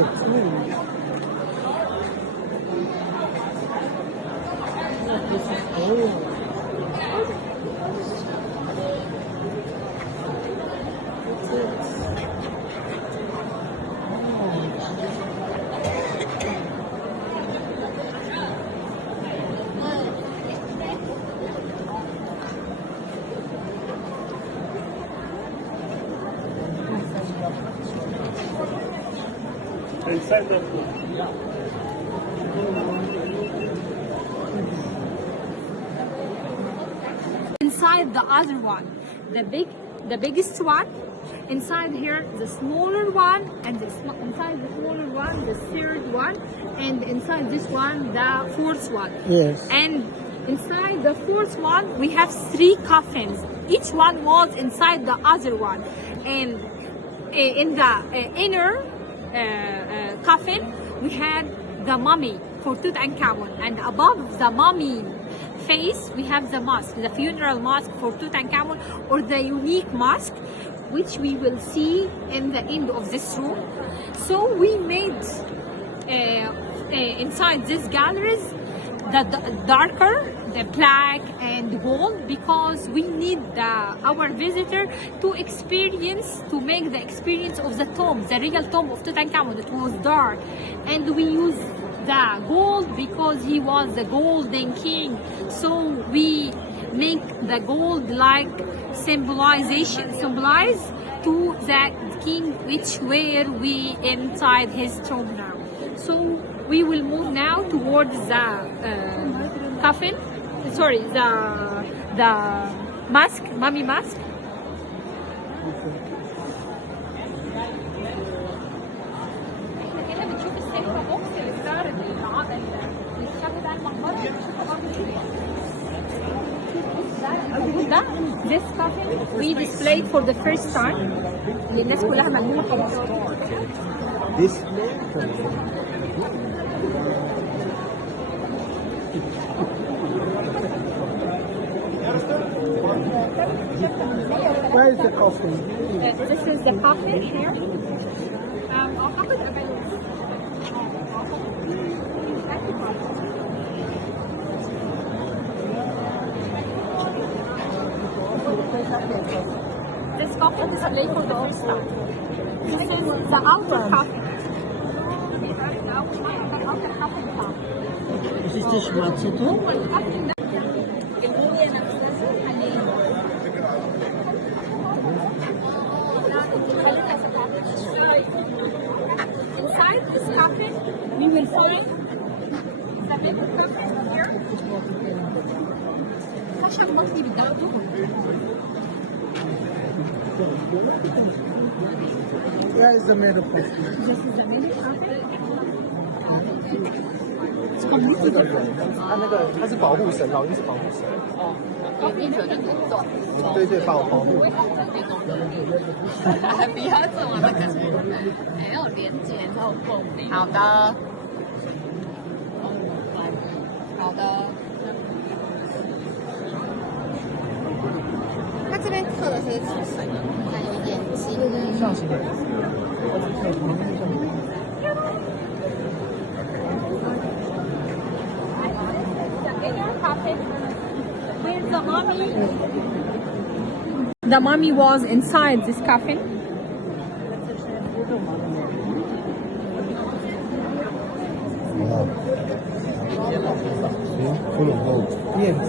the tomb. This is old. Inside the inside the other one, the biggest one. Inside here, the smaller one, and inside the smaller one, the third one, and inside this one, the fourth one. Yes. And inside the fourth one, we have 3 coffins. Each one was inside the other one. And in the inner coffin, we had the mummy for Tutankhamun, and above the mummy face, we have the mask, the funeral mask for Tutankhamun, or the unique mask, which we will see in the end of this room. So we made inside these galleries the darker, the black and gold, because we need our visitor to make the experience of the tomb, the real tomb of Tutankhamun. It was dark, and we use the gold because he was the golden king. So we make the gold like symbolize to the king, which were we inside his tomb now. So we will move now towards the coffin. Sorry, the mask, mummy mask. This coffin we displayed for the first time. للناس كلها ملمومة خلاص. This where is the coffin? This is the coffin here. This coffin is a for the old stuff. This is the outer coffin. This is the schwarze Inside this coffin, we will find the big coffin here. خشب مطلي بالدعوة. Where is the middle coffin? This is the middle coffin. 他那个他是保护神，老鹰是保护神。哦，对对，把我保护。不要这么那个，没有连接才有共鸣。好的，好的。他这边刻的是谁？还有眼睛。上行。Where's the mummy? The mummy was inside this coffin. Wow. Full of gold. Yes.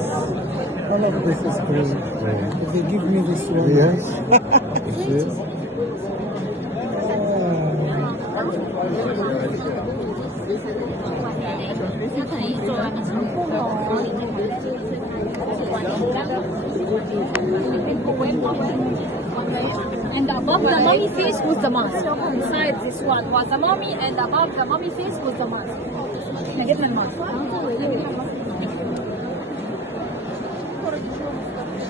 All of this is gold. If they give me this one. Yes. You see it? And above the mummy face was the mask. Inside this one was the mummy, and above the mummy face was the mask. Now get my mask.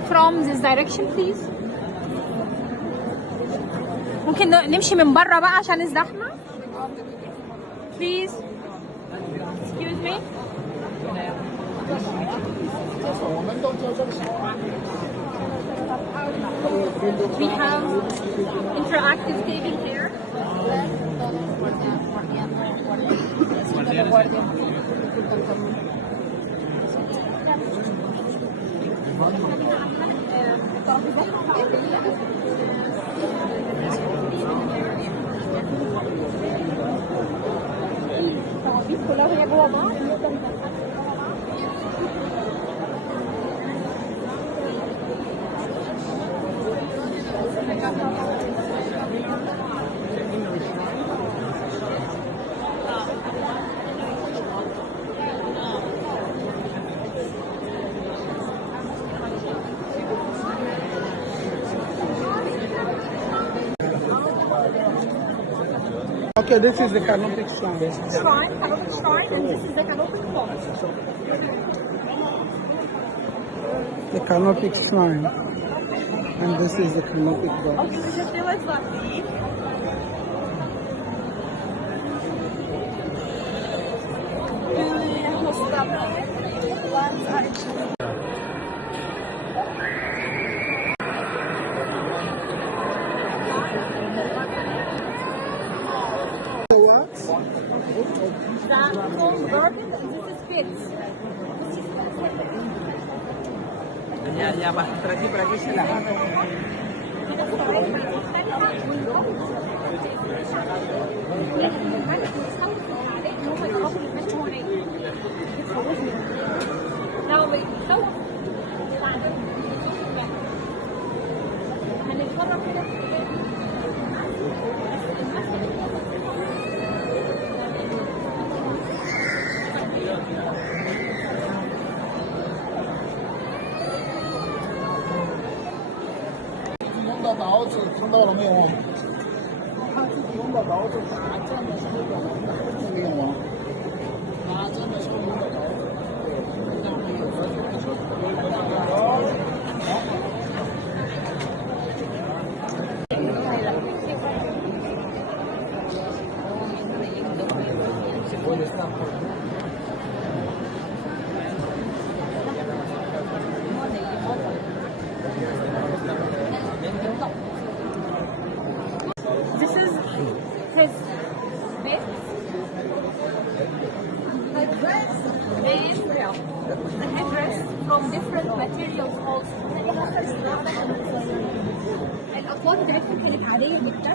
From this direction, please. ممكن نمشي من بره بقى عشان الزحمة. Please. Excuse me. We have interactive table here. guardia. Okay, this is the canopic shrine. Shrine, canopic shrine, and this is the canopic pot. The canopic shrine. And this is the canopic box. Okay, we just realized that. What? That whole garden, and this is pits. Ya, baja por aquí se la hago.脑子看到了没有？他自己用的刀子打战的时候这个用吗？打战的时候用的刀子。This is his bed. And the headdress from different materials also. الأطوار بتاعتهم كانت عادية جدا.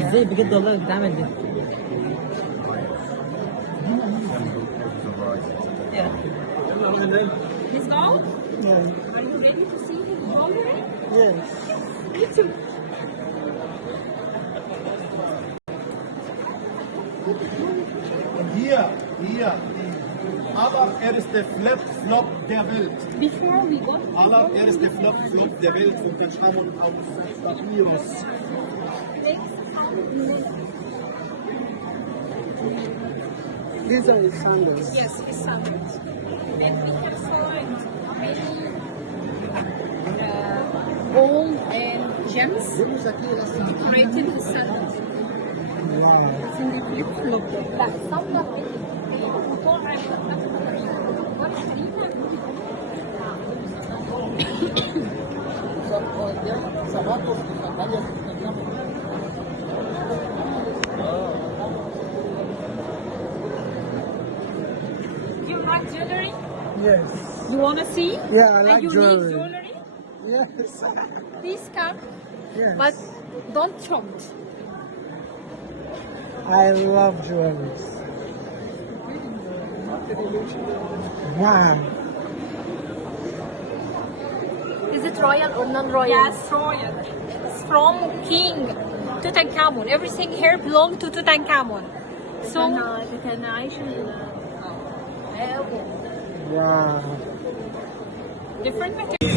ازاي بجد والله بتعمل ده His dog? Yeah. Are you ready to see his jewelry? Yes. Me too. Und hier. Allererste Flip-Flop der Welt. Before we go to Allererste Flip-Flop der Welt von den Stammen aus Papyrus. These are his sandals. yes, his sandals. And we can find many gold and gems decorated his sandals. Wow. It's in the flip-flop. لا صنف مطاعم Zapatos y sandalias. You like jewelry? Yes. You want to see? Yeah, I like and you jewelry. need jewelry? Yes. Please come. Yes. But don't chomp. I love jewelry. Wow. Is it royal or non-royal? Yes, royal. It's from King Tutankhamun. Everything here belonged to Tutankhamun. So كان عايش Wow. different materials.